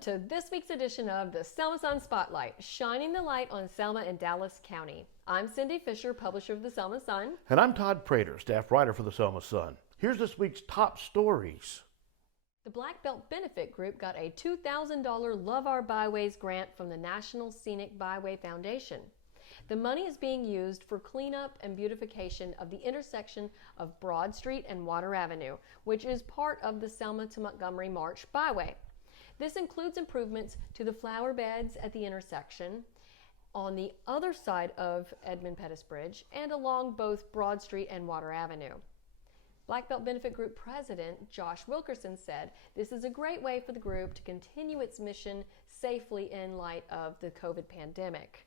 to this week's edition of the Selma Sun Spotlight, shining the light on Selma and Dallas County. I'm Cindy Fisher, publisher of the Selma Sun. And I'm Todd Prater, staff writer for the Selma Sun. Here's this week's top stories. The Black Belt Benefit Group got a $2,000 Love Our Byways grant from the National Scenic Byway Foundation. The money is being used for cleanup and beautification of the intersection of Broad Street and Water Avenue, which is part of the Selma to Montgomery March Byway. This includes improvements to the flower beds at the intersection, on the other side of Edmund Pettus Bridge, and along both Broad Street and Water Avenue. Black Belt Benefit Group President Josh Wilkerson said this is a great way for the group to continue its mission safely in light of the COVID pandemic.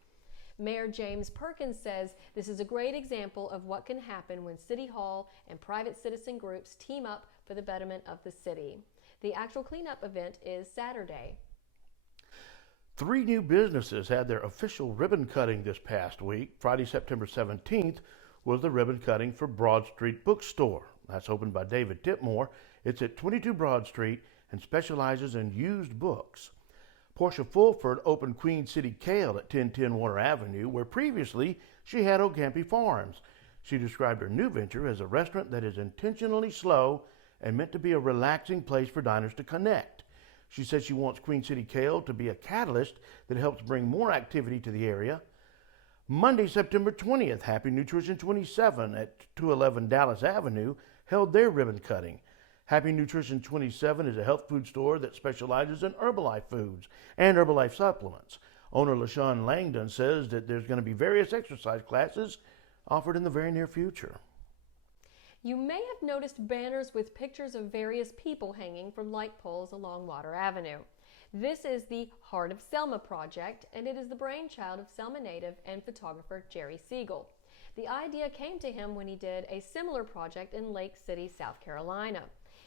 Mayor James Perkins says this is a great example of what can happen when City Hall and private citizen groups team up for the betterment of the city. The actual cleanup event is Saturday. 3 new businesses had their official ribbon cutting this past week. Friday, September 17th was the ribbon cutting for Broad Street Bookstore. That's opened by David Tipmore. It's at 22 Broad Street and specializes in used books. Portia Fulford opened Queen City Kale at 1010 Water Avenue, where previously she had Ocampi Farms. She described her new venture as a restaurant that is intentionally slow and meant to be a relaxing place for diners to connect. She said she wants Queen City Kale to be a catalyst that helps bring more activity to the area. Monday, September 20th, Happy Nutrition 27 at 211 Dallas Avenue held their ribbon cutting. Happy Nutrition 27 is a health food store that specializes in Herbalife foods and Herbalife supplements. Owner LaShawn Langdon says that there's going to be various exercise classes offered in the very near future. You may have noticed banners with pictures of various people hanging from light poles along Water Avenue. This is the Heart of Selma project, and it is the brainchild of Selma native and photographer Jerry Siegel. The idea came to him when he did a similar project in Lake City, South Carolina.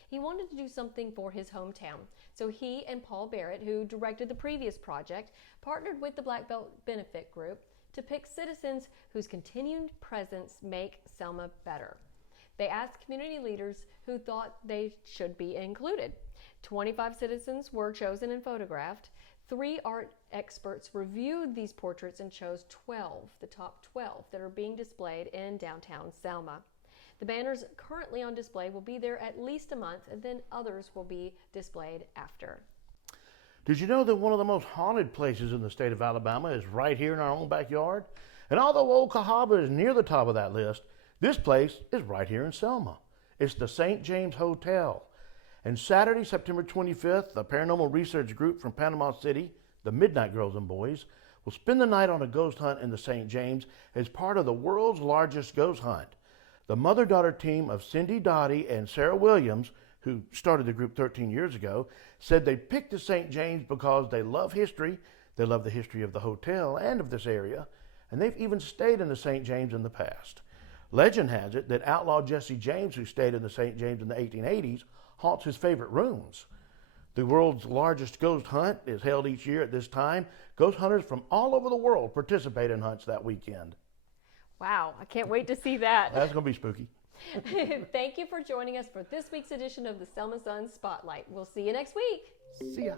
He wanted to do something for his hometown, so he and Paul Barrett, who directed the previous project, partnered with the Black Belt Benefit Group to pick citizens whose continued presence make Selma better. They asked community leaders who thought they should be included. 25 citizens were chosen and photographed. 3 art experts reviewed these portraits and chose 12, the top 12, that are being displayed in downtown Selma. The banners currently on display will be there at least a month, and then others will be displayed after. Did you know that one of the most haunted places in the state of Alabama is right here in our own backyard? And although Old Cahaba is near the top of that list, this place is right here in Selma. It's the St. James Hotel. And Saturday, September 25th, the paranormal research group from Panama City, the Midnight Girls and Boys, will spend the night on a ghost hunt in the St. James as part of the world's largest ghost hunt. The mother-daughter team of Cindy Dottie and Sarah Williams, who started the group 13 years ago, said they picked the St. James because they love history, they love the history of the hotel and of this area, and they've even stayed in the St. James in the past. Legend has it that outlaw Jesse James, who stayed in the St. James in the 1880s, haunts his favorite rooms. The world's largest ghost hunt is held each year at this time. Ghost hunters from all over the world participate in hunts that weekend. Wow, I can't wait to see that. That's going to be spooky. Thank you for joining us for this week's edition of the Selma Sun Spotlight. We'll see you next week. See ya.